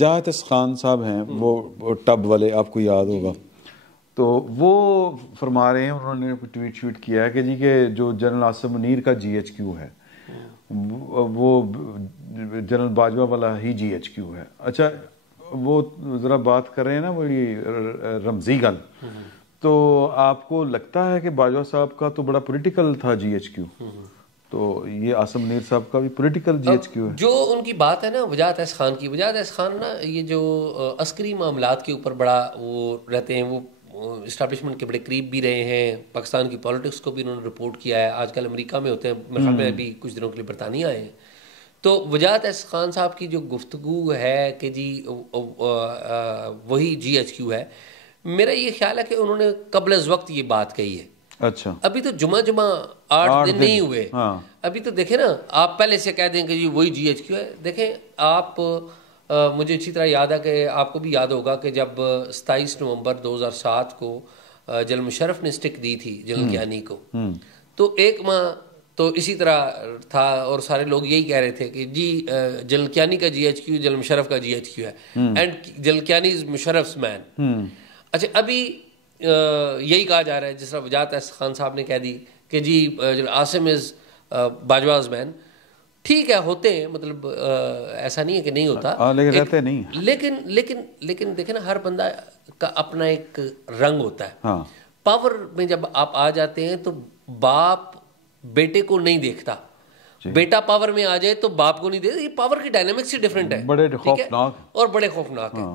وجاہت خان صاحب ہیں وہ ٹب والے، آپ کو یاد ہوگا، تو وہ فرما رہے ہیں، انہوں نے ٹویٹ شیٹ کیا ہے کہ جی کہ جو جنرل عاصم منیر کا جی ایچ کیو ہے وہ جنرل باجوہ والا ہی جی ایچ کیو ہے. اچھا وہ ذرا بات کر رہے ہیں نا وہی رمزی گل، تو آپ کو لگتا ہے کہ باجوہ صاحب کا تو بڑا پولیٹیکل تھا جی ایچ کیو، تو یہ عاصم منیر صاحب کا بھی پولیٹیکل جی ایچ کیو ہے؟ جو ان کی بات ہے نا وجاہت احسان خان کی، وجاہت احسان خان نا یہ جو عسکری معاملات کے اوپر بڑا وہ رہتے ہیں، وہ اسٹیبلشمنٹ کے بڑے قریب بھی رہے ہیں، پاکستان کی پالیٹکس کو بھی انہوں نے رپورٹ کیا ہے، آج کل امریکہ میں ہوتے ہیں، میرے خیال میں ابھی کچھ دنوں کے لیے برطانیہ آئے ہیں. تو وجاہت احسان خان صاحب کی جو گفتگو ہے کہ جی وہی جی ایچ کیو ہے، میرا یہ خیال ہے کہ انہوں نے قبل از وقت یہ بات کہی ہے. اچھا ابھی تو جمعہ 8 دن نہیں ہوئے، ابھی تو دیکھیں نا، آپ پہلے سے کہہ دیں کہ جی وہی جی ایچ کیو ہے. دیکھیں آپ، مجھے اچھی طرح یاد ہے کہ آپ کو بھی یاد ہوگا کہ جب 27 نومبر 2007 کو جنرل مشرف نے اسٹک دی تھی جنرل کیانی کو، تو ایک ماہ تو اسی طرح تھا اور سارے لوگ یہی کہہ رہے تھے کہ جی جنرل کیانی کا G H Q general Musharraf کا جی ایچ کیو ہے، اینڈ جنرل کیانی از مشرف's مین. اچھا ابھی یہی کہا جا رہا ہے، جس طرح وجاہت احسان خان صاحب نے کہہ دی کہ جی عاصم از باجواز مین. ٹھیک ہے، ہوتے ہیں، مطلب ایسا نہیں ہے کہ نہیں ہوتا، لیکن رہتے نہیں. لیکن دیکھیں نا، ہر بندہ کا اپنا ایک رنگ ہوتا ہے. پاور میں جب آپ آ جاتے ہیں تو باپ بیٹے کو نہیں دیکھتا، بیٹا پاور میں آ جائے تو باپ کو نہیں دیکھتا. یہ پاور کی ڈائنامکس ہی ڈفرینٹ ہے، بڑے خوفناک اور بڑے خوفناک ہیں.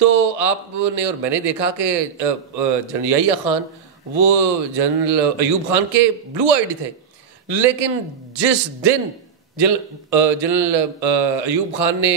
تو آپ نے اور میں نے دیکھا کہ جنرل یحییٰ خان وہ جنرل ایوب خان کے بلو آئیڈ تھے، لیکن جس دن جنرل ایوب خان نے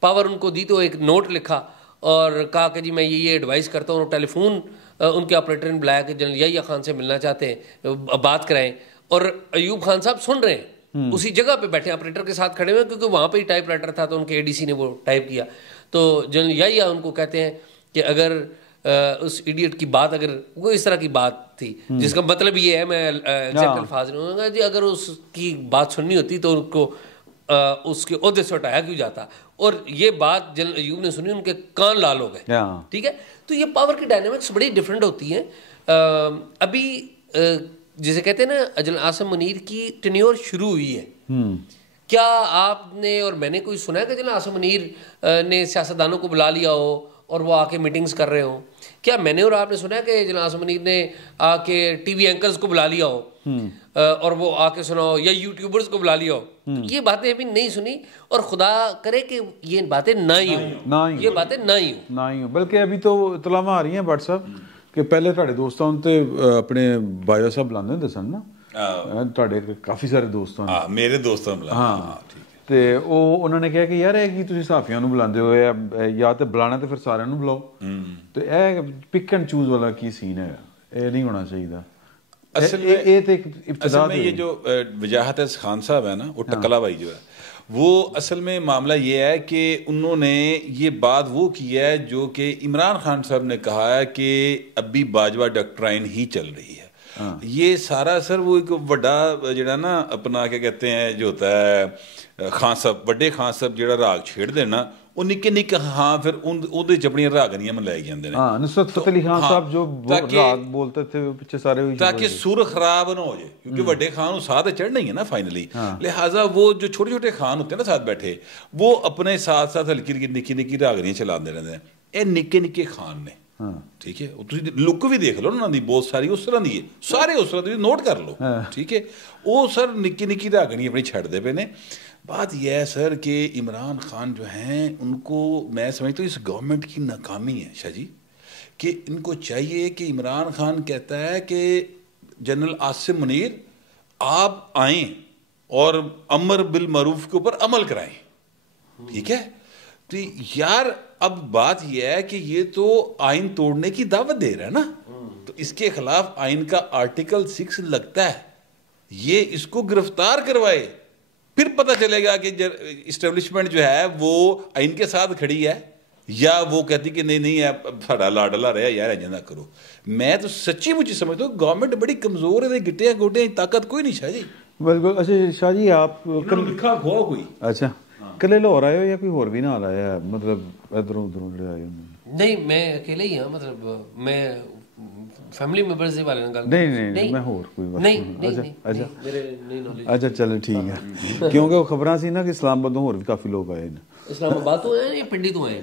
پاور ان کو دی تو ایک نوٹ لکھا اور کہا کہ جی میں یہ ایڈوائز کرتا ہوں، ٹیلی فون ان کے آپریٹر نے بلایا کہ جنرل یحییٰ خان سے ملنا چاہتے ہیں، بات کرائیں. اور ایوب خان صاحب سن رہے ہیں، اسی جگہ پہ بیٹھے آپریٹر کے ساتھ کھڑے ہوئے، کیونکہ وہاں پہ ہی ٹائپ رائٹر تھا تو ان کے اے ڈی سی نے وہ ٹائپ کیا. تو جنرل یحییٰ ان کو کہتے ہیں کہ اگر اس ایڈیٹ کی بات، اگر وہ اس طرح کی بات تھی جس کا مطلب یہ ہے، میں ایگزیکٹ الفاظ نہیں ہوں گا جی، اگر اس کی بات سننی ہوتی تو ان کو اس کے عہدے سے ہٹایا کیوں جاتا. اور یہ بات جنرل ایوب نے سنی، ان کے کان لال ہو گئے. ٹھیک ہے، تو یہ پاور کی ڈائنامکس بڑی ڈفرینٹ ہوتی ہیں. ابھی جسے کہتے ہیں نا جنرل عاصم منیر کی ٹینیور شروع ہوئی ہے. کیا آپ نے اور میں نے کوئی سنا ہے کہ جنرل عاصم منیر نے سیاستدانوں کو بلا لیا ہو اور وہ آ کے میٹنگز کر رہے ہوں؟ کیا میں نے اور آپ نے سنا ہے کہ جنرل عاصم منیر نے آ کے ٹی وی اینکرز کو بلا لیا ہو اور وہ آ کے سنا ہو، یا یوٹیوبرز کو بلا لیا ہو؟ یہ باتیں ابھی نہیں سنی، اور خدا کرے کہ یہ باتیں نہ ہی ہوں، یہ باتیں نہ ہی ہوں. بلکہ ابھی تو اطلاع آ رہی ہیں واٹس ایپ کہ پہلے تھوڑے دوستوں تے اپنے باجوہ صاحب بلاندے ہوندے سن نا، تھوڑے کافی سارے دوستوں نے، میرے دوستوں نے، تے وہ انہوں نے کہا کہ یار یہ تسی صحافیاں نو بلاندے ہو، یا تے بلانا تے پھر سارے نو بلاؤ. تو اے پک اینڈ چوز والا کی سین ہے، اے نہیں ہونا چاہیے. اصل میں یہ جو وجاہت خان صاحب ہے نا، وہ ٹکلا بھائی جو ہے، وہ اصل میں معاملہ یہ ہے کہ انہوں نے یہ بات وہ کی ہے جو کہ عمران خان صاحب نے کہا ہے کہ ابھی باجوہ ڈاکٹرائن ہی چل رہی ہے. یہ سارا سر وہ ایک بڑا جڑا نا اپنا کیا کہتے ہیں جو ہوتا ہے خان صاحب، بڑے خان صاحب جڑا راگ چھیڑ دینا، وہ نکے نکے ہاں پھر اندر چپڑیاں راگنیاں میں لائی جاندے ہیں. نصرت فتح علی خان صاحب جو راگ بولتے تھے پیچھے سارے ہوئی، تاکہ سر خراب نہ ہو جائے، کیونکہ بڑے خان ساتھ چڑھنا ہی ہے نا فائنلی. لہٰذا وہ جو چھوٹے چھوٹے خان ہوتے ہیں نا ساتھ بیٹھے، وہ اپنے ساتھ ساتھ ہلکی نکی نکی راگنیاں چلاندے رہتے ہیں. اے نکے نکے خان نے، ٹھیک ہے، لک بھی دیکھ لو نا دی بہت ساری اس طرح دی ہے، سارے اس طرح دی نوٹ کر لو. ٹھیک ہے، وہ سر نکی نکی راگنی اپنی چھڑ دے پے نے. بات یہ ہے سر کہ عمران خان جو ہیں ان کو میں سمجھتا ہوں اس گورنمنٹ کی ناکامی ہے شاہ جی، کہ ان کو چاہیے کہ عمران خان کہتا ہے کہ جنرل عاصم منیر آپ آئیں اور امر بالمعروف کے اوپر عمل کرائیں. ٹھیک ہے، تو یار اب بات یہ ہے کہ یہ تو آئین توڑنے کی دعوت دے رہا ہے نا، تو اس کے خلاف آئین کا آرٹیکل 6 لگتا ہے، یہ اس کو گرفتار کروائے، پھر پتہ چلے گا کہ اسٹیبلشمنٹ جو ہے وہ آئین کے ساتھ کھڑی ہے یا وہ کہتی کہ نہیں ساڑا لاڈلا رہا یار ایجا نہ کرو. میں تو سچی مجھے سمجھتا ہوں گورنمنٹ بڑی کمزور ہے، گٹے گوٹے طاقت کوئی نہیں شاہ جی. بالکل. اچھا شاہ جی آپ لکھا ہوا کوئی، اچھا ਕੱਲੇ ਲਾਹੌਰ ਆਏ ਹੋ ਜਾਂ ਕੋਈ ਹੋਰ ਵੀ ਨਾਲ ਆਇਆ, ਮਤਲਬ ਇਧਰੋਂ ਉਧਰੋਂ ਜਿਹੜੇ ਆਏ ਹੁੰਦੇ? ਨਹੀਂ, ਮੈਂ ਅਕੇਲੇ ਹੀ ਹਾਂ, ਮਤਲਬ ਮੈਂ ਫੈਮਿਲੀ ਮੈਂਬਰਸ ਦੇ ਬਾਰੇ ਨਾਲ ਗੱਲ ਨਹੀਂ, ਮੈਂ ਹੋਰ ਕੋਈ ਨਹੀਂ, ਅੱਛਾ ਮੇਰੇ ਨਹੀਂ ਨੌਲੇਜ। ਅੱਛਾ ਚਲੋ ਠੀਕ ਹੈ, ਕਿਉਂਕਿ ਉਹ ਖਬਰਾਂ ਸੀ ਨਾ ਕਿ ਇਸਲਾਮਾਬਾਦੋਂ ਹੋਰ ਵੀ ਕਾਫੀ ਲੋਕ ਆਏ ਨੇ। ਇਸਲਾਮਾਬਾਦ ਤੋਂ ਆਏ ਜਾਂ ਪਿੰਡੀ ਤੋਂ ਆਏ?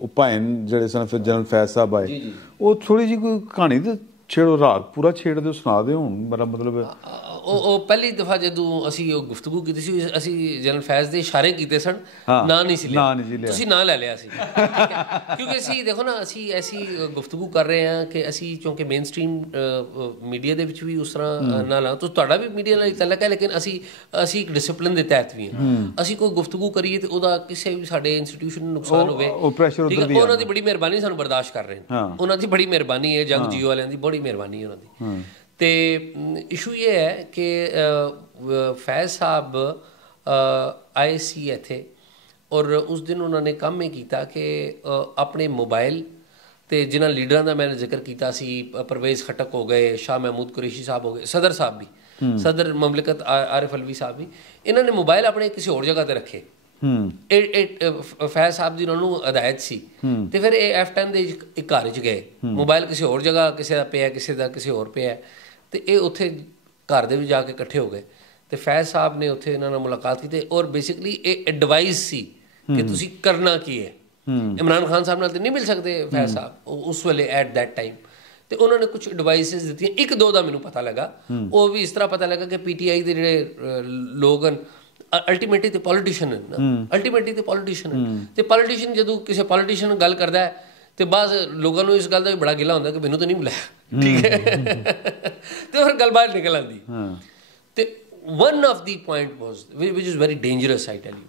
ਉਹ ਭੈਣ ਜਿਹੜੇ ਸਨ ਫਿਰ ਜਨਰਲ ਫੈਜ਼ ਸਾਹਿਬ ਆਏ, ਉਹ ਥੋੜੀ ਜਿਹੀ ਕੋਈ ਕਹਾਣੀ ਤੇ ਛੇੜੋ, ਰਾਗ ਪੂਰਾ ਛੇੜ ਦਿਓ, ਸੁਣਾ ਦਿਓ ਹੁਣ। ਮੇਰਾ ਮਤਲਬ ਉਹ ਪਹਿਲੀ ਦਫਾ ਜਦੋਂ ਅਸੀਂ ਉਹ ਗੁਫ਼ਤਗੂ ਕੀਤੀ ਸੀ, ਅਸੀਂ ਜਨਰਲ ਫੈਜ਼ ਦੇ ਇਸ਼ਾਰੇ ਕੀਤੇ ਸਨ, ਨਾਂ ਨਹੀਂ ਸੀ ਲਿਆ, ਤੁਸੀਂ ਨਾਂ ਲੈ ਲਿਆ ਸੀ। ਕਿਉਂਕਿ ਅਸੀਂ ਦੇਖੋ ਨਾ, ਅਸੀਂ ਐਸੀ ਗੁਫ਼ਤਗੂ ਕਰ ਰਹੇ ਹਾਂ ਕਿ ਅਸੀਂ ਕਿਉਂਕਿ ਮੇਨ ਸਟ੍ਰੀਮ ਮੀਡੀਆ ਦੇ ਵਿੱਚ ਵੀ ਉਸ ਤਰ੍ਹਾਂ ਨਾ ਲਾ, ਤੁਹਾਡਾ ਵੀ ਮੀਡੀਆ ਨਾਲ ਤਲਕ ਹੈ, ਲੇਕਿਨ ਅਸੀਂ ਇੱਕ ਡਿਸਪਲਿਨ ਦੇ ਤਹਿਤ ਵੀ ਹਾਂ। ਅਸੀਂ ਕੋਈ ਗੁਫ਼ਤਗੂ ਕਰੀਏ ਤੇ ਉਹਦਾ ਕਿਸੇ ਵੀ ਸਾਡੇ ਇੰਸਟੀਟਿਊਸ਼ਨ ਨੂੰ ਨੁਕਸਾਨ ਹੋਵੇ, ਉਹਨਾਂ ਦੀ ਬੜੀ ਮਿਹਰਬਾਨੀ, ਸਾਨੂੰ ਬਰਦਾਸ਼ਤ ਕਰ ਰਹੇ ਨੇ, ਉਹਨਾਂ ਦੀ ਬੜੀ ਮਿਹਰਬਾਨੀ ਹੈ, ਜੰਗ ਜੀਓ ਵਾਲਿਆਂ ਦੀ ਬੜੀ ਮਿਹਰਬਾਨੀ ਹੈ ਉਹਨਾਂ ਦੀ। ਤੇ ਇਸ਼ੂ ਇਹ ਹੈ ਕਿ ਫੈਜ਼ ਸਾਹਿਬ ਆਏ ਸੀ ਇੱਥੇ, ਔਰ ਉਸ ਦਿਨ ਉਹਨਾਂ ਨੇ ਕੰਮ ਇਹ ਕੀਤਾ ਕਿ ਆਪਣੇ ਮੋਬਾਈਲ ਤੇ ਜਿਨ੍ਹਾਂ ਲੀਡਰਾਂ ਦਾ ਮੈਂ ਜ਼ਿਕਰ ਕੀਤਾ ਸੀ, ਪਰਵੇਜ਼ ਖਟਕ ਹੋ ਗਏ, ਸ਼ਾਹ ਮਹਿਮੂਦ ਕੁਰੈਸ਼ੀ ਸਾਹਿਬ ਹੋ ਗਏ, ਸਦਰ ਸਾਹਿਬ ਵੀ, ਸਦਰ ਮਮਲਕਤ ਆਰਿਫ ਅਲਵੀ ਸਾਹਿਬ ਵੀ, ਇਹਨਾਂ ਨੇ ਮੋਬਾਈਲ ਆਪਣੇ ਕਿਸੇ ਹੋਰ ਜਗ੍ਹਾ ਤੇ ਰੱਖੇ। ਫੈਜ਼ ਸਾਹਿਬ ਦੀ ਉਹਨਾਂ ਨੂੰ ਹਦਾਇਤ ਸੀ, ਤੇ ਫਿਰ ਇਹ F10 ਦੇ ਇੱਕ ਘਰ 'ਚ ਗਏ, ਮੋਬਾਈਲ ਕਿਸੇ ਹੋਰ ਜਗ੍ਹਾ, ਕਿਸੇ ਦਾ ਪਿਆ, ਕਿਸੇ ਦਾ ਕਿਸੇ ਹੋਰ ਪਿਆ, ਤੇ ਇਹ ਉੱਥੇ ਘਰ ਦੇ ਵਿੱਚ ਜਾ ਕੇ ਇਕੱਠੇ ਹੋ ਗਏ। ਤੇ ਫੈਜ਼ ਸਾਹਿਬ ਨੇ ਉੱਥੇ ਇਹਨਾਂ ਨਾਲ ਮੁਲਾਕਾਤ ਕੀਤੀ, ਔਰ ਬੇਸਿਕਲੀ ਇਹ ਐਡਵਾਈਸ ਸੀ ਕਿ ਤੁਸੀਂ ਕਰਨਾ ਕੀ ਹੈ। ਇਮਰਾਨ ਖਾਨ ਸਾਹਿਬ ਨਾਲ ਤੇ ਨਹੀਂ ਮਿਲ ਸਕਦੇ ਫੈਜ਼ ਸਾਹਿਬ ਉਸ ਵੇਲੇ ਐਟ ਦੈਟ ਟਾਈਮ, ਤੇ ਉਹਨਾਂ ਨੇ ਕੁਝ ਐਡਵਾਈਸਿਸ ਦਿੱਤੀਆਂ। ਇੱਕ ਦੋ ਦਾ ਮੈਨੂੰ ਪਤਾ ਲੱਗਾ, ਉਹ ਵੀ ਇਸ ਤਰ੍ਹਾਂ ਪਤਾ ਲੱਗਾ ਕਿ PTI ਦੇ ਜਿਹੜੇ ਲੋਕ ਹਨ, ਅਲਟੀਮੇਟਲੀ ਤੇ ਪੋਲੀਟੀਸ਼ੀਅਨ ਹਨ ਨਾ, ਅਲਟੀਮੇਟਲੀ ਤੇ ਪੋਲੀਟੀਸ਼ੀਅਨ ਹਨ, ਤੇ ਪੋਲੀਟੀਸ਼ੀਅਨ ਜਦੋਂ ਕਿਸੇ ਪੋਲੀਟੀਸ਼ੀਅਨ ਗੱਲ ਕਰਦਾ ਹੈ ਤੇ ਬਾਅਦ ਲੋਕਾਂ ਨੂੰ ਇਸ ਗੱਲ ਦਾ ਵੀ ਬੜਾ ਗਿਲਾ ਹੁੰਦਾ ਕਿ ਮੈਨੂੰ ਤਾਂ ਨਹੀਂ ਬੁਲਾਇਆ, ਠੀਕ ਹੈ, ਤੇ ਫਿਰ ਗੱਲ ਬਾਹਰ ਨਿਕਲ ਆਉਂਦੀ। ਤੇ one of the point was which is very dangerous, I tell you.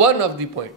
one of the point।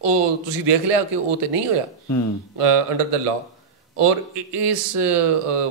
ਉਹ ਤੁਸੀਂ ਦੇਖ ਲਿਆ ਕਿ ਉਹ ਤੇ ਨਹੀਂ ਹੋਇਆ ਅੰਡਰ ਦ ਲਾਅ। ਔਰ ਇਸ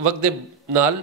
ਵਕਤ ਦੇ ਨਾਲ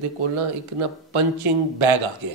ਦੇ ਕੋਲ ਨਾ ਇੱਕ ਨਾ ਪੰਚਿੰਗ ਬੈਗ ਆ ਗਿਆ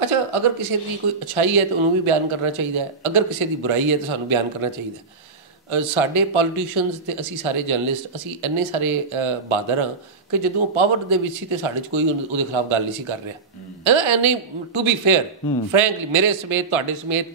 ਅੱਛਾ, ਅਗਰ ਕਿਸੇ ਦੀ ਕੋਈ ਅੱਛਾਈ ਹੈ ਤਾਂ ਉਹਨੂੰ ਵੀ ਬਿਆਨ ਕਰਨਾ ਚਾਹੀਦਾ ਹੈ, ਅਗਰ ਕਿਸੇ ਦੀ ਬੁਰਾਈ ਹੈ ਤਾਂ ਸਾਨੂੰ ਬਿਆਨ ਕਰਨਾ ਚਾਹੀਦਾ ਹੈ। ਸਾਡੇ ਪੋਲੀਟੀਸ਼ੀਅਨਸ ਤੇ ਅਸੀਂ ਸਾਰੇ ਜਰਨਲਿਸਟ ਅਸੀਂ ਇੰਨੇ ਸਾਰੇ ਬਹਾਦਰ ਹਾਂ ਕਿ ਜਦੋਂ ਪਾਵਰ ਦੇ ਵਿੱਚ ਸੀ ਤੇ ਸਾਡੇ 'ਚ ਕੋਈ ਉਹਦੇ ਖਿਲਾਫ ਗੱਲ ਨਹੀਂ ਸੀ ਕਰ ਰਿਹਾ। ਐਨੀ ਟੂ ਬੀ ਫੇਅਰ ਫਰੈਂਕਲੀ, ਮੇਰੇ ਸਮੇਤ, ਤੁਹਾਡੇ ਸਮੇਤ,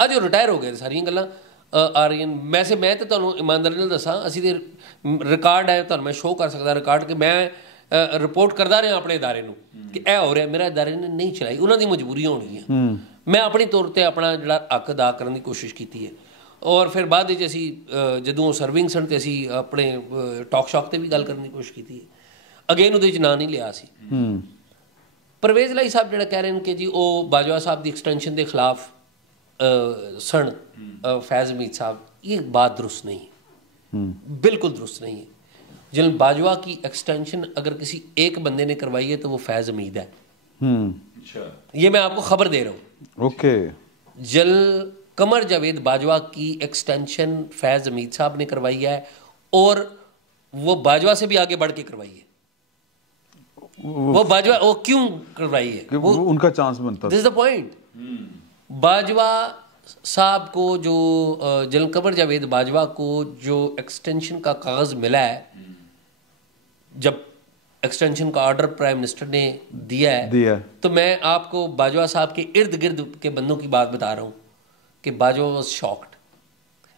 ਅੱਜ ਉਹ ਰਿਟਾਇਰ ਹੋ ਗਏ, ਸਾਰੀਆਂ ਗੱਲਾਂ ਆ ਰਹੀਆਂ। ਵੈਸੇ ਮੈਂ ਤਾਂ ਤੁਹਾਨੂੰ ਇਮਾਨਦਾਰੀ ਨਾਲ ਦੱਸਾਂ, ਅਸੀਂ ਦੇ ਰਿਕਾਰਡ ਹੈ, ਤੁਹਾਨੂੰ ਮੈਂ ਸ਼ੋਅ ਕਰ ਸਕਦਾ ਰਿਕਾਰਡ, ਕਿ ਮੈਂ ਰਿਪੋਰਟ ਕਰਦਾ ਰਿਹਾ ਆਪਣੇ ਅਦਾਰੇ ਨੂੰ ਕਿ ਇਹ ਹੋ ਰਿਹਾ, ਮੇਰਾ ਅਦਾਰੇ ਨੇ ਨਹੀਂ ਚਲਾਈ, ਉਹਨਾਂ ਦੀ ਮਜਬੂਰੀਆਂ ਹੋਣਗੀਆਂ। ਮੈਂ ਆਪਣੀ ਤੌਰ 'ਤੇ ਆਪਣਾ ਜਿਹੜਾ ਹੱਕ ਅਦਾ ਕਰਨ ਦੀ ਕੋਸ਼ਿਸ਼ ਕੀਤੀ ਹੈ। ਔਰ ਫਿਰ ਬਾਅਦ ਵਿੱਚ ਅਸੀਂ ਜਦੋਂ ਸਰਵਿੰਗ ਸਨ ਤੇ ਅਸੀਂ ਆਪਣੇ ਟਾਕ ਸ਼ੌਕ 'ਤੇ ਵੀ ਗੱਲ ਕਰਨ ਦੀ ਕੋਸ਼ਿਸ਼ ਕੀਤੀ ਹੈ। ਅਗੇਨ ਉਹਦੇ ਵਿੱਚ ਨਾਂ ਨਹੀਂ ਲਿਆ ਸੀ। پرویز لائی صاحب جڑا کہہ رہے ہیں کہ جی وہ باجوہ صاحب دی ایکسٹینشن دے خلاف سن فیض حمید صاحب، یہ بات درست نہیں ہے، بالکل درست نہیں ہے. جنرل باجوہ کی ایکسٹینشن اگر کسی ایک بندے نے کروائی ہے تو وہ فیض حمید ہے. یہ میں آپ کو خبر دے رہا ہوں. اوکے. جنرل قمر جاوید باجوہ کی ایکسٹینشن فیض حمید صاحب نے کروائی ہے، اور وہ باجوہ سے بھی آگے بڑھ کے کروائی ہے. وہ باجوہ وہ کیوں کروائی ہے؟ وہ ان کا چانس بنتا. دس از دا پوائنٹ. باجوہ صاحب کو جو جنرل قمر جاوید باجوہ کو جو ایکسٹینشن کا کاغذ ملا ہے، جب ایکسٹینشن کا آرڈر پرائم منسٹر نے دیا ہے، تو میں آپ کو باجوہ صاحب کے ارد گرد کے بندوں کی بات بتا رہا ہوں کہ باجوہ واز شاکڈ.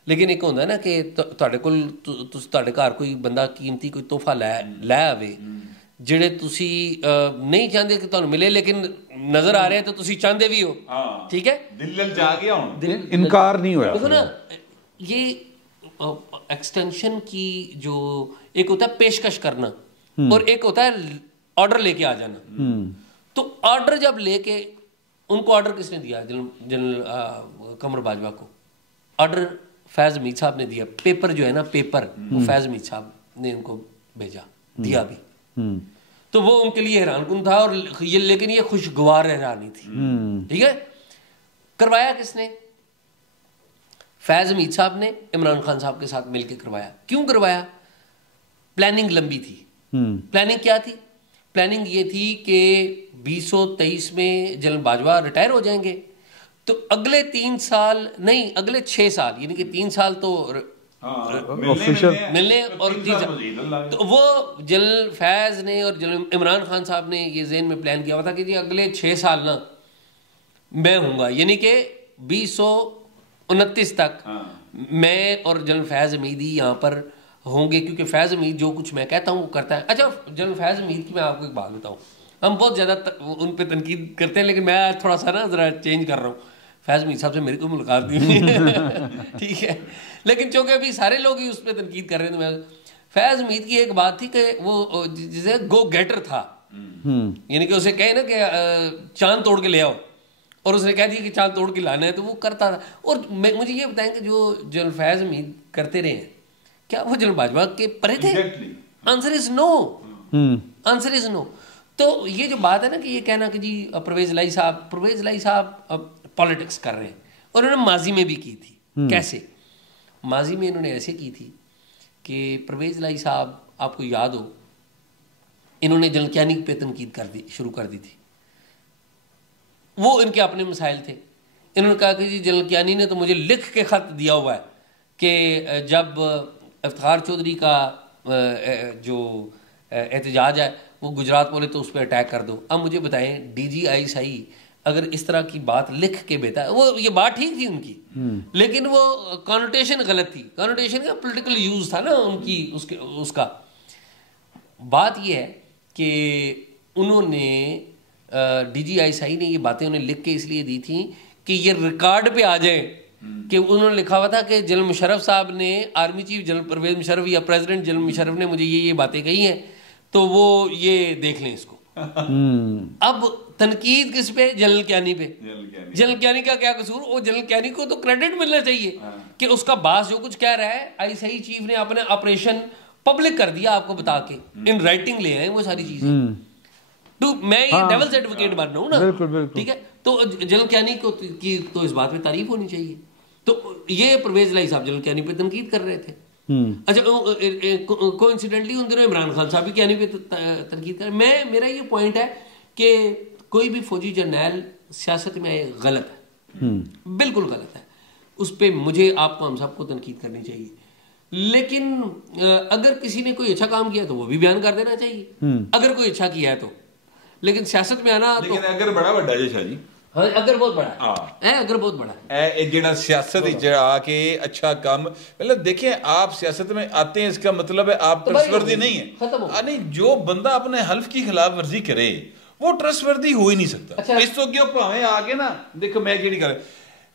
لیکن ایک ہوتا ہے نا کہ تہاڈے گھر کوئی بندہ قیمتی کوئی تحفہ لے آوے جڑے تسی نہیں چاہتے کہ تانوں ملے، لیکن نظر آ رہے ہیں تو تسی چاہتے بھی ہو. ٹھیک ہے، دل جا گیا ہوں، انکار نہیں ہوا. دیکھو نا، یہ ایکسٹینشن کی جو ایک ہوتا ہے پیشکش کرنا اور ایک ہوتا ہے آرڈر لے کے آ جانا. تو آرڈر جب لے کے، ان کو آرڈر کس نے دیا؟ جنرل قمر باجوہ کو آرڈر فیض حمید صاحب نے دیا. پیپر جو ہے نا، پیپر وہ فیض حمید صاحب نے ان کو بھیجا، دیا بھی. تو وہ ان کے لیے حیران کن تھا، اور یہ لیکن یہ خوشگوار حیرانی تھی. ٹھیک ہے. کروایا کس نے؟ فیض حمید صاحب نے عمران خان صاحب کے ساتھ مل کے کروایا. کیوں کروایا؟ پلاننگ لمبی تھی. پلاننگ کیا تھی؟ پلاننگ یہ تھی کہ 2023 میں جنرل باجوہ ریٹائر ہو جائیں گے، تو اگلے 3 سال نہیں، اگلے 6 سال، یعنی کہ 3 سال تو ملنے اور 3 سال، تو وہ جنرل فیض نے اور جنرل عمران خان صاحب نے یہ ذہن میں پلان کیا ہوا تھا کہ جی اگلے 6 سال نا میں ہوں گا، یعنی کہ 2029 تک میں اور جنرل فیض حمید ہی یہاں پر ہوں گے، کیونکہ فیض حمید جو کچھ میں کہتا ہوں وہ کرتا ہے. اچھا، جنرل فیض حمید کی میں آپ کو ایک بات بتاؤں، ہم بہت زیادہ ان پہ تنقید کرتے ہیں، لیکن میں تھوڑا سا نا ذرا چینج کر رہا ہوں. فیض حمید صاحب سے میری کوئی ملاقات نہیں ہے ٹھیک ہے، لیکن چونکہ ابھی سارے لوگ ہی اس پہ تنقید کر رہے ہیں، تو میں فیض حمید کی ایک بات تھی کہ وہ جسے گو گیٹر تھا، یعنی کہ اسے کہے نا کہ چاند توڑ کے لے آؤ، اور اس نے کہہ دیا کہ چاند توڑ کے لانا ہے، تو وہ کرتا تھا. اور مجھے یہ بتائیں کہ جو جنرل فیض حمید کرتے رہے ہیں، کیا وہ جنرل باجوہ کے پرے تھے؟ Answer is no. Answer is no. تو یہ جو بات ہے نا کہ یہ کہنا کہ جی پرویز لائی صاحب پالیٹکس کر رہے ہیں، اور انہوں نے ماضی میں بھی کی تھی. کیسے؟ ماضی میں انہوں نے ایسے کی تھی کہ پرویز لائی صاحب، آپ کو یاد ہو، انہوں نے جنرل کیانی پہ تنقید شروع کر دی تھی. وہ ان کے اپنے مسائل تھے. انہوں نے کہا کہ جی جنرل کیانی نے تو مجھے لکھ کے خط دیا ہوا ہے کہ جب افتخار چودھری کا جو احتجاج ہے وہ گجرات بولے تو اس پہ اٹیک کر دو. اب مجھے بتائیں، ڈی جی آئی صحیح اگر اس طرح کی بات لکھ کے بھیجتا ہے، وہ یہ بات ٹھیک تھی ان کی، لیکن وہ کانوٹیشن غلط تھی. کانوٹیشن کا پولیٹیکل یوز تھا نا ان کی، اس کا. بات یہ ہے کہ انہوں نے ڈی جی آئی صحیح نے یہ باتیں انہیں لکھ کے اس لیے دی تھیں کہ یہ ریکارڈ پہ آ جائیں کہ انہوں نے لکھا ہوا تھا کہ جنرل مشرف صاحب نے، army chief general Pervez Musharraf یا پریزیڈنٹ جنرل مشرف نے مجھے یہ باتیں کہی ہیں، تو وہ یہ دیکھ لیں اس کو. اب تنقید کس پہ؟ جنرل کیانی پہ. جنرل کیانی کا کیا قصور؟ وہ جنرل کیانی کو تو کریڈٹ ملنا چاہیے کہ اس کا باس جو کچھ کہہ رہا ہے، آئی صحیح چیف نے اپنے آپریشن پبلک کر دیا، آپ کو بتا کے ان رائٹنگ لے آئے وہ ساری چیزیں. تو میں یہ ڈیولز ایڈوکیٹ بن رہا ہوں نا، ٹھیک ہے. تو جنرل کیانی کی تو اس بات پہ تعریف ہونی چاہیے. تو یہ پرویز لائی صاحب جنرل کیانی پہ تنقید کر رہے تھے. اچھا، کوئنسیڈنٹلی ان دنوں عمران خان صاحب بھی کیانی پہ تنقید کر. میرا یہ پوائنٹ ہے کہ کوئی بھی فوجی جرنیل سیاست میں غلط ہے، بالکل غلط ہے، اس پہ مجھے، آپ کو، ہم سب کو تنقید کرنی چاہیے. لیکن اگر کسی نے کوئی اچھا کام کیا تو وہ بھی بیان کر دینا چاہیے، اگر کوئی اچھا کیا ہے تو. لیکن سیاست میں آنا، لیکن اگر بڑا بڑا جی شاہ جی، اگر بہت بڑا ہے، اگر بہت بڑا ہے جڑا سیاست آ کے اچھا کام، مطلب دیکھیں آپ سیاست میں آتے ہیں، اس کا مطلب ہے آپ ٹرسٹ وردی نہیں ہے. نہیں، جو بندہ اپنے حلف کی خلاف ورزی کرے وہ ٹرسٹ وردی ہو ہی نہیں سکتا. اس تو کیوں پاویں آگے نا، دیکھو میں کیڑی گل،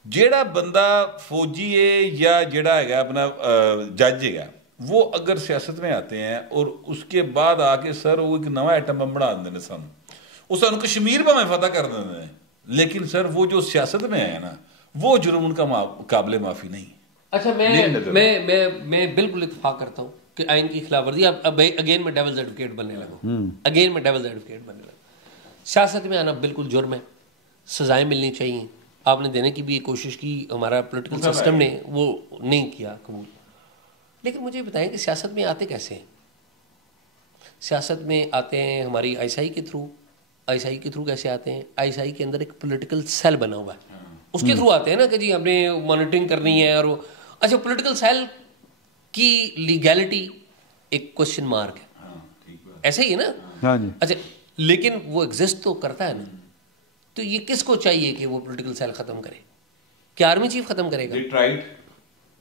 جیڑا بندہ فوجی ہے یا جیڑا ہے اپنا جج ہے، وہ اگر سیاست میں آتے ہیں اور اس کے بعد آ کے سر وہ ایک نواں ایٹم بم بنا دیندے نے سن، وہ سانو کشمیر میں فتح کر دیتے ہیں، لیکن سر وہ جو سیاست میں ہے نا وہ جرم ان کا قابل معافی نہیں. اچھا میں بالکل اتفاق کرتا ہوں کہ آئین کی خلاف ورزی. اب اگین میں ڈیولز ایڈوکیٹ بننے لگا. سیاست میں آنا بالکل جرم ہے، سزائیں ملنی چاہیے. آپ نے دینے کی بھی کوشش کی، ہمارا پولیٹیکل سسٹم نے وہ نہیں کیا قبول. لیکن مجھے بتائیں کہ سیاست میں آتے کیسے ہیں؟ سیاست میں آتے ہیں ہماری آئی ایس آئی کے تھرو. آئی ایس آئی کے تھرو کیسے آتے ہیں؟ آئی ایس آئی کے اندر ایک پولیٹیکل سیل بنا ہوا ہے، اس کے تھرو آتے ہیں نا کہ جی ہم نے مانیٹرنگ کرنی ہے. اور وہ اچھا پولیٹیکل سیل کی لیگیلٹی ایک کوشچن مارک ہے، ایسا ہی ہے نا. اچھا لیکن وہ ایگزسٹ تو کرتا ہے نا. تو یہ کس کو چاہیے کہ وہ پولیٹیکل سیل ختم کرے؟ کیا آرمی چیف ختم کرے گا؟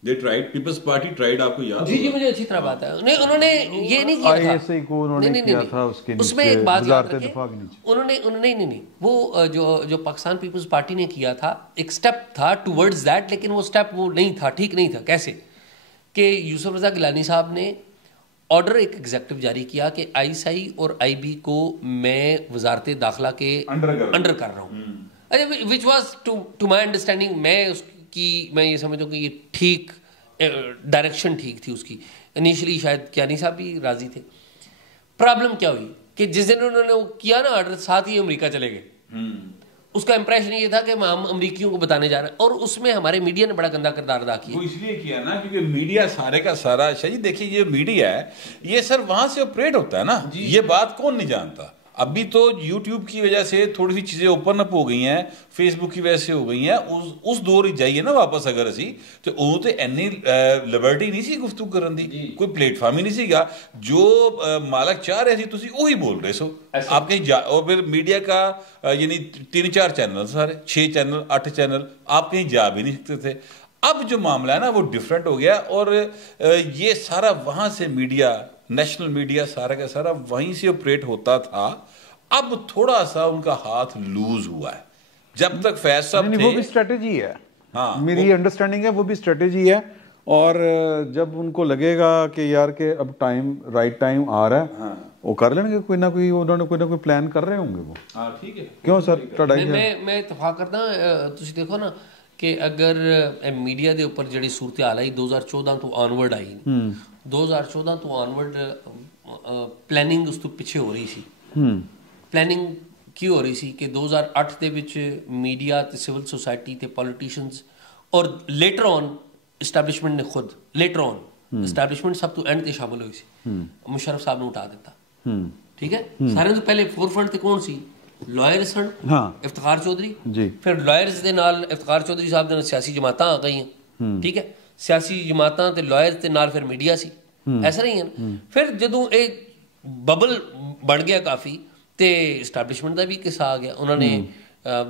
They tried. People's Party tried. آپ کو یاد؟ جی مجھے اچھی طرح بات ہے. انہوں نے یہ نہیں کیا تھا. اس میں ایک بات یاد رکھیں، انہوں نے نہیں وہ جو پاکستان پیپلز پارٹی نے کیا تھا ایک سٹیپ تھا ٹورڈز دیٹ، لیکن وہ سٹیپ وہ نہیں تھا، ٹھیک نہیں تھا. کیسے کہ یوسف رضا گیلانی صاحب نے آرڈر ایک ایگزیکٹو جاری کیا کہ آئی ایس آئی اور آئی بی کو میں وزارت داخلہ کے انڈر کر رہا ہوں. اچھا which was to my understanding, میں یہ سمجھتا ہوں کہ یہ ٹھیک ڈائریکشن ٹھیک تھی اس کی. انیشلی شاید کیانی صاحب بھی راضی تھے. پرابلم کیا ہوئی کہ جس دن انہوں نے وہ کیا نا آرڈر، ساتھ ہی امریکہ چلے گئے. اس کا امپریشن یہ تھا کہ ہم امریکیوں کو بتانے جا رہے ہیں، اور اس میں ہمارے میڈیا نے بڑا گندا کردار ادا کیا. وہ اس لیے کیا نا کیونکہ میڈیا سارے کا سارا جی دیکھیے یہ میڈیا ہے یہ سر وہاں سے آپریٹ ہوتا ہے نا. یہ بات کون نہیں جانتا. ابھی تو یوٹیوب کی وجہ سے تھوڑی سی چیزیں اوپن اپ ہو گئی ہیں، فیس بک کی وجہ سے ہو گئی ہیں. اس دور جائیے نا واپس اگر اسی تو وہ تو اینی لبرٹی نہیں سی گفتگو کرن دی، کوئی پلیٹ فارم ہی نہیں سی گا. جو مالک چاہ رہے سی تسی وہی بول رہے سو. آپ کہیں اور پھر میڈیا کا یعنی 3-4 چینل، سارے 6 چینل 8 چینل، آپ کہیں جا بھی نہیں سکتے تھے. اب جو معاملہ ہے نا وہ ڈفرینٹ ہو گیا، اور یہ سارا وہاں سے میڈیا، نیشنل میڈیا سارا کا سارا وہیں سے آپریٹ ہوتا تھا. اب تھوڑا سا ان کا ہاتھ لوز ہوا ہے. جب تک فیض صاحب تھے، وہ بھی اسٹریٹجی ہے، میری انڈرسٹینڈنگ ہے وہ بھی اسٹریٹجی ہے. اور جب ان کو لگے گا کہ یار کہ اب ٹائم رائٹ ٹائم آ رہا ہے، وہ کر لیں گے کوئی نہ کوئی، انہوں نے کوئی نہ کوئی پلان کر رہے ہوں گے وہ. ٹھیک ہے کیوں سر؟ میں اتفاق کرتا ہوں. تسی دیکھو نا کہ اگر میڈیا دے اوپر جڑی صورتحال آئی 2014 تو آنورڈ آئی، 2014 تو آنورڈ پلاننگ اس تو پیچھے ہو رہی سی. پلاننگ کی ہو رہی سی کہ 2008 دے وچ میڈیا تے سول سوسائٹی تے پولیٹیشنز اور لیٹر آن اسٹیبلشمنٹ نے خود لیٹر آن اسٹیبلشمنٹ سب تو اینڈ تے شامل ہوئی سی. مشرف صاحب نے اٹھا دیتا. ٹھیک ہے، سارے تو پہلے فور فرنٹ تے کون سی؟ لائر سن افتخار چودھری. پھر لائرز دے نال افتخار چودھری صاحب دے سیاسی جماعتاں آ گئی ہیں. ٹھیک ہے، سیاسی جماعتاں تے لائر تے نال پھر میڈیا سی. ایسا نہیں ہے نا. پھر جدوں ایک ببل بن گیا کافی تے اسٹیبلشمنٹ دا بھی قصہ آ گیا. انہوں نے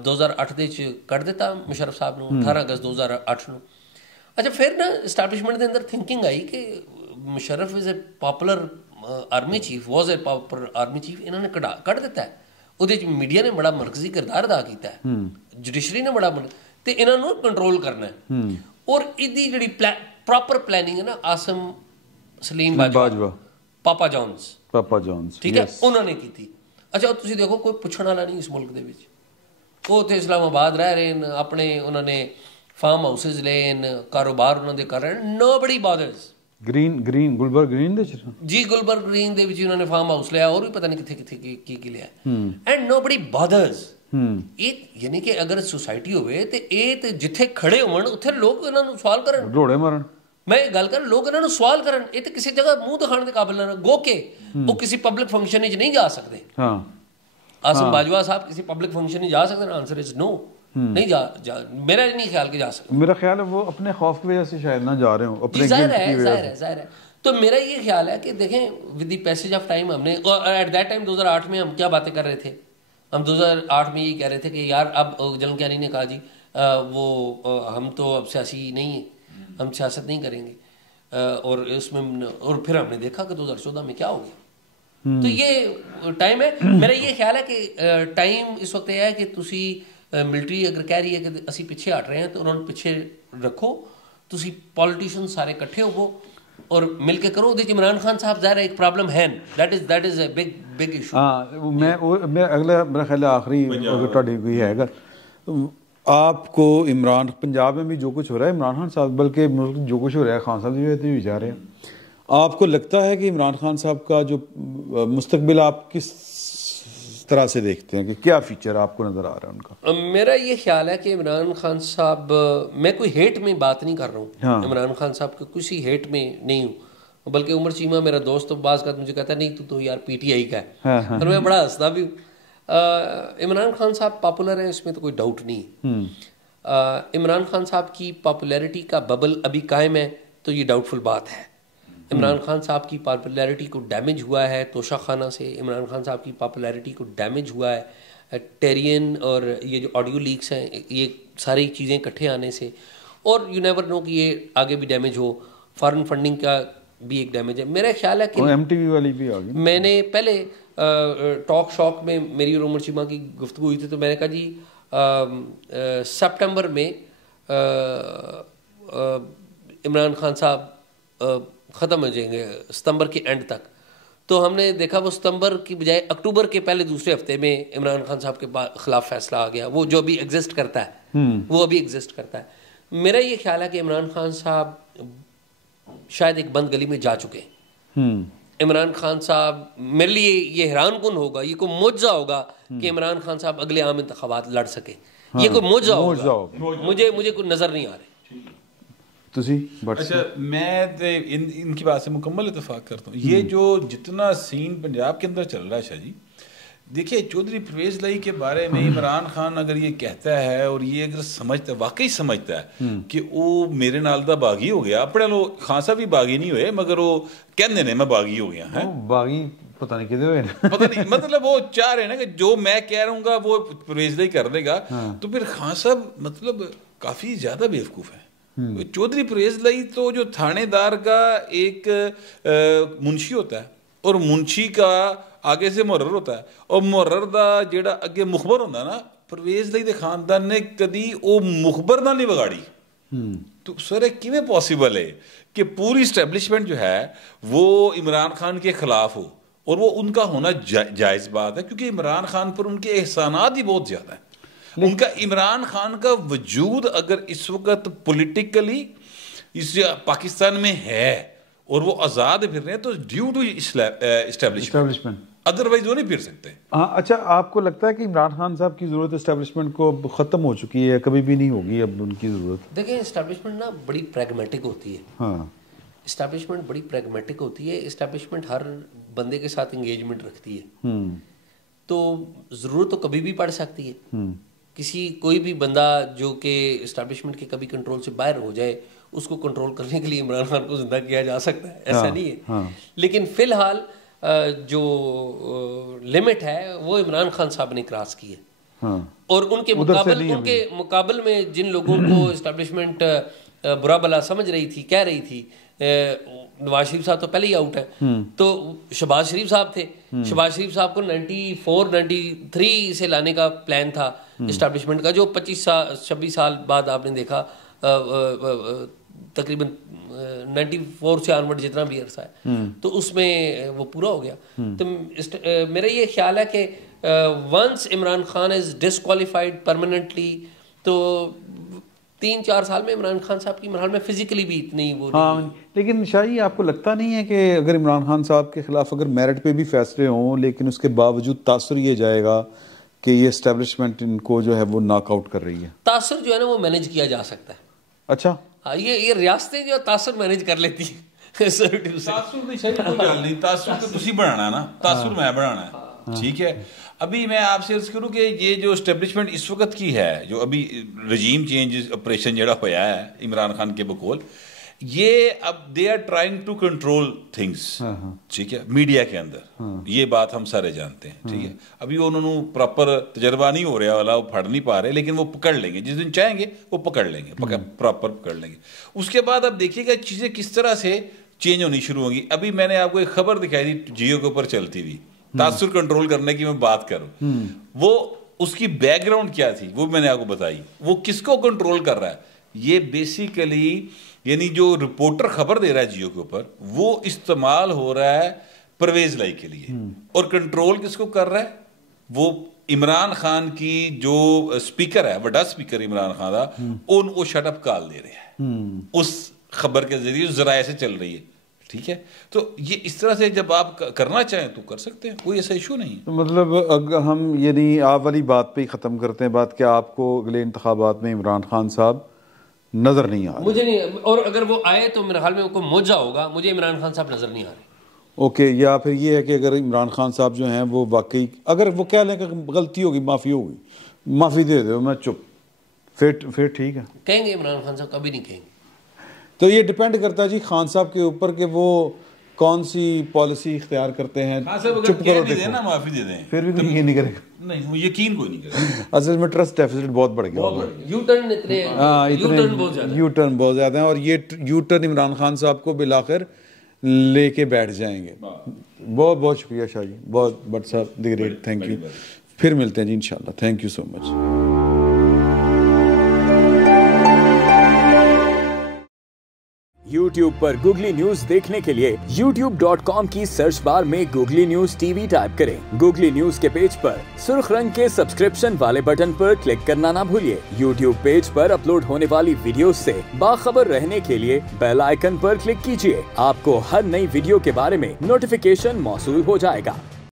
2008 دے کر دیتا مشرف صاحب نو 18 اگست 2008 نو. اچھا پھر نا establishment they another thinking I کہ Musharraf is a popular army chief, was a popular army chief. انہوں نے کٹ دیتا ہے. وہ میڈیا نے بڑا مرکزی کردار ادا کیتا ہے، جوڈیشری نے بڑا تے انہوں نے کنٹرول کرنا ہے. اور ادی جڑی پراپر پلاننگ ہے نا عاصم سلیم باجوہ، پاپا جونز، ٹھیک ہے، انہوں نے کی تھی. اچھا تسی دیکھو کوئی پوچھنے والا نہیں اس ملک دے وچ. وہ تے اسلام آباد رہ رہے ہیں اپنے، انہوں نے فارم ہاؤسز لے، کاروبار انہوں نے کر رہے ہیں. نو بڑی بادرز گرین گلبرگ گرین دے جی گلبرگ گرین دے وچ انہوں نے فارم ہاؤس لیا، اور بھی پتہ نہیں کتھے کی لیا. اینڈ نو بڑی بادرز. یعنی کہ اگر سوسائٹی ہوئے تے اے تے جتھے کھڑے ہون اوتھے لوگ انہاں نوں سوال کرن، روڑے مارن. میں گل کر لوگ انہوں نے سوال کرن. یہ تو کسی جگہ منہ دکھانے کے قابل نہ گو کہ وہ کسی پبلک فنکشن نہیں جا سکتے. عاصم باجوہ صاحب کسی پبلک فنکشن جا سکتے؟ آنسر از نو. نہیں جا میرا نہیں خیال کہ جا سکتے. میرا خیال ہے وہ اپنے خوف کی وجہ سے شاید نہ جا رہے ہوں، اپنے ظاہر ہے. تو میرا یہ خیال ہے کہ دیکھیں with the passage of time ہم نے ایٹ دیٹ ٹائم 2008 میں ہم کیا باتیں کر رہے تھے؟ ہم 2008 میں یہ کہہ رہے تھے کہ یار اب جنرل کیانی نے کہا جی وہ ہم تو اب سیاسی نہیں ہیں، ہم سیاست نہیں کریں گے. اور اس میں اور پھر ہم نے دیکھا کہ 2014 میں کیا ہو گیا. تو یہ ٹائم ہے. میرا یہ خیال ہے کہ ٹائم اس وقت یہ ہے کہ تسی ملٹری اگر کہہ رہی ہے کہ اسی پیچھے ہٹ رہے ہیں تو انہوں نے پیچھے رکھو. تسی پولیٹیشین سارے کٹھے ہو اور مل کے کرو. دیکھیے عمران خان صاحب ظاہر ایک پرابلم ہے, that is a big issue. ہاں میں اگلا میرا خیال ہے آخری تھوڑی کوئی ہے گا, آپ کو عمران پنجاب میں بھی جو کچھ ہو رہا ہے عمران خان صاحب, بلکہ ملک جو کچھ ہو رہا ہے خان صاحب بھی جا رہے ہیں, آپ کو لگتا ہے کہ عمران خان صاحب کا جو مستقبل آپ کس طرح سے دیکھتے ہیں, کہ کیا فیچر آپ کو نظر آ رہا ہے ان کا؟ میرا یہ خیال ہے کہ عمران خان صاحب, میں کوئی ہیٹ میں بات نہیں کر رہا ہوں, عمران خان صاحب کے کسی ہیٹ میں نہیں ہوں, بلکہ عمر چیمہ میرا دوست تو بعض کا مجھے کہتا ہے نہیں تو یار پی ٹی آئی کا ہے, اور میں بڑا ہنستا بھی ہوں. عمران خان صاحب پاپولر ہیں, اس میں تو کوئی ڈاؤٹ نہیں ہے. عمران خان صاحب کی پاپولیرٹی کا ببل ابھی قائم ہے تو یہ ڈاؤٹ فل بات ہے. عمران خان صاحب کی پاپولیرٹی کو ڈیمیج ہوا ہے توشہ خانہ سے, عمران خان صاحب کی پاپولیرٹی کو ڈیمیج ہوا ہے ٹیرین اور یہ جو آڈیو لیکس ہیں, یہ ساری چیزیں اکٹھے آنے سے, اور یو نیور نو کہ یہ آگے بھی ڈیمیج ہو. فارن فنڈنگ کا بھی ایک ڈیمیج ہے. میرا خیال ہے کہ ایم ٹی وی والی بھی آ گئی. میں نے پہلے ٹاک شاک میں میری اور عمر چیمہ کی گفتگو ہوئی تھی, تو میں نے کہا جی سپٹمبر میں عمران خان صاحب ختم ہو جائیں گے ستمبر کے اینڈ تک. تو ہم نے دیکھا وہ ستمبر کی بجائے اکتوبر کے پہلے دوسرے ہفتے میں عمران خان صاحب کے خلاف فیصلہ آ گیا. وہ جو ابھی ایگزسٹ کرتا ہے وہ ابھی ایگزسٹ کرتا ہے. میرا یہ خیال ہے کہ عمران خان صاحب شاید ایک بند گلی میں جا چکے ہیں. عمران خان صاحب میرے لیے یہ حیران کن ہوگا, یہ کوئی معجزہ ہوگا کہ عمران خان صاحب اگلے عام انتخابات لڑ سکے. یہ کوئی معجزہ ہوگا, مجھے کوئی نظر نہیں آ رہے. اچھا, میں ان کی بات سے مکمل اتفاق کرتا ہوں. یہ جو جتنا سین پنجاب کے اندر چل رہا ہے شاہ جی, دیکھیے چودھری پرویز لائی کے بارے میں عمران خان اگر یہ کہتا ہے اور یہ اگر سمجھتا ہے, واقعی سمجھتا ہے کہ وہ میرے نال دا باغی ہو گیا, اپنے لو خان صاحب بھی باغی نہیں ہوئے مگر وہ کہندے نے میں باغی ہو گیا ہے, باغی پتہ نہیں کدے ہوئے پتہ نہیں, مطلب وہ چاہ رہے ہیں نا کہ جو میں کہہ رہا ہوں گا وہ پرویز لائی کر دے گا. تو پھر خان صاحب مطلب کافی زیادہ بیوقوف ہیں. چودھری پرویز لائی تو جو تھانے دار کا ایک منشی ہوتا ہے, اور منشی کا آگے سے محرر ہوتا ہے, اور محرر دا جیڑا اگے مخبر ہوتا ہے نا, پرویز لائی دے خاندان نے کدی وہ مخبر نہ نہیں بگاڑی. تو سر کیویں پاسبل ہے کہ پوری اسٹیبلشمنٹ جو ہے وہ عمران خان کے خلاف ہو, اور وہ ان کا ہونا جائز بات ہے کیونکہ عمران خان پر ان کے احسانات ہی بہت زیادہ ہیں. ان کا عمران خان کا وجود اگر اس وقت پولیٹیکلی اس پاکستان میں ہے اور وہ آزاد پھر رہے ہیں تو ڈیو ٹو اسٹیبلشمنٹ, ادروائز وہ نہیں پھر سکتے. ہاں اچھا, آپ کو لگتا ہے کہ عمران خان صاحب کی ضرورت اسٹیبلشمنٹ کو ختم ہو چکی ہے, کبھی بھی نہیں ہوگی اب ان کی ضرورت؟ دیکھیں اسٹیبلشمنٹ نا بڑی پریگمیٹک ہوتی ہے. ہاں, اسٹیبلشمنٹ بڑی پریگمیٹک ہوتی ہے. اسٹیبلشمنٹ ہر بندے کے ساتھ انگیجمنٹ رکھتی ہے, تو ضرورت تو کبھی بھی پڑ سکتی ہے. کسی کوئی بھی بندہ جو کہ اسٹیبلشمنٹ کے کبھی کنٹرول سے باہر ہو جائے, اس کو کنٹرول کرنے کے لیے عمران خان کو زندہ کیا جا سکتا ہے, ایسا نہیں ہے. لیکن فی الحال جو لمٹ ہے وہ عمران خان صاحب نے کراس کی ہے, اور ان کے مقابل میں جن لوگوں کو اسٹیبلشمنٹ برا بلا سمجھ رہی تھی, کہہ رہی تھی, نواز شریف صاحب تو پہلے ہی آؤٹ ہے, تو شہباز شریف صاحب تھے. شہباز شریف صاحب کو 94-93 سے لانے کا پلان تھا اسٹیبلشمنٹ کا, جو 25-26 سال بعد آپ نے دیکھا تقریباً 94 سے آنورڈ جتنا بھی عرصہ ہے تو اس میں وہ پورا ہو گیا. تو میرا یہ خیال ہے کہ ونس عمران خان از ڈسکوالیفائڈ پرماننٹلی, تو 3-4 سال میں عمران خان صاحب کی مرحل میں فزیکلی بھی اتنی وہ نہیں. لیکن شاہی آپ کو لگتا نہیں ہے کہ اگر عمران خان صاحب کے خلاف اگر میرٹ پہ بھی فیصلے ہوں لیکن اس کے باوجود تاثر یہ جائے گا کہ یہ اسٹیبلشمنٹ ان کو جو ہے وہ ناک آؤٹ کر رہی ہے, تاثر جو ہے نا وہ مینیج کیا جا سکتا ہے. اچھا, یہ ریاستیں جو تاثر مینیج کر لیتی ہیں. تاثر نہیں, تاثر تو تسی بنانا ہے نا, تاثر میں بنانا ہے, ٹھیک ہے. ابھی میں آپ سے عرض کروں کہ یہ جو اسٹیبلشمنٹ اس وقت کی ہے, جو ابھی رجیم چینج آپریشن جڑا ہوا ہے عمران خان کے بقول, یہ اب they are trying to control things, ٹھیک ہے, میڈیا کے اندر یہ بات ہم سارے جانتے ہیں, ٹھیک ہے. ابھی انہوں نے پراپر تجربہ نہیں ہو رہا والا, وہ پھڑ نہیں پا رہے, لیکن وہ پکڑ لیں گے جس دن چاہیں گے وہ پکڑ لیں گے, پراپر پکڑ لیں گے. اس کے بعد اب دیکھیے گا چیزیں کس طرح سے چینج ہونی شروع ہوں گی. ابھی میں نے آپ کو ایک خبر دکھائی تھی جیو کے اوپر چلتی ہوئی, تاثر کنٹرول کرنے کی میں بات کروں, وہ اس کی بیک گراؤنڈ کیا تھی وہ میں نے آپ کو بتائی. وہ کس کو کنٹرول کر رہا ہے یہ بیسیکلی یعنی جو رپورٹر خبر دے رہا ہے جیو کے اوپر وہ استعمال ہو رہا ہے پرویز لائی کے لیے, اور کنٹرول کس کو کر رہا ہے؟ وہ عمران خان کی جو سپیکر ہے, بڑا سپیکر عمران خان کا, وہ شٹ اپ کال دے رہے ہیں اس خبر کے ذریعے ذرائع سے چل رہی ہے. ٹھیک ہے, تو یہ اس طرح سے جب آپ کرنا چاہیں تو کر سکتے ہیں, کوئی ایسا ایشو نہیں. مطلب اگر ہم یعنی آپ والی بات پہ ہی ختم کرتے ہیں بات کہ آپ کو اگلے انتخابات میں عمران خان صاحب نظر نہیں آ رہے؟ مجھے نہیں, اور اگر وہ آئے تو میرے خیال میں ان کو موجہ ہوگا, مجھے عمران خان صاحب نظر نہیں آ رہے. اوکے, یا پھر یہ ہے کہ اگر عمران خان صاحب جو ہیں وہ واقعی اگر وہ کہہ لیں کہ غلطی ہوگی, معافی ہوگی, معافی دے دو, میں چپ, پھر ٹھیک ہے. کہیں گے عمران خان صاحب کبھی نہیں کہیں گے. تو یہ ڈیپینڈ کرتا ہے جی خان صاحب کے اوپر کہ وہ کون سی پالیسی اختیار کرتے ہیں. چپ کرو نا, معافی دے دیں, پھر بھی کوئی یہ نہیں کرے گا. نہیں, وہ یقین کوئی نہیں کرے گا. اصل میں ٹرسٹ ڈیفیسٹ بہت بڑھ گیا, یو ٹرن بہت زیادہ ہیں, اور یہ یو ٹرن عمران خان صاحب کو بالآخر لے کے بیٹھ جائیں گے. بہت بہت شکریہ شاہ جی, بہت بٹ صاحب دی گریٹ, تھینک یو. پھر ملتے ہیں جی انشاءاللہ. Thank you so much. YouTube per googly news دیکھنے کے لیے youtube.com کی سرچ بار میں googly news T V type کریں. گوگلی نیوز کے پیج پر سرخ رنگ کے سبسکرپشن والے بٹن پر کلک کرنا نہ بھولیے. YouTube پیج پر اپلوڈ ہونے والی ویڈیوز سے باخبر رہنے کے لیے بیل آئیکن پر کلک کیجیے. آپ کو ہر نئی ویڈیو کے بارے میں نوٹیفیکیشن موصول ہو جائے گا.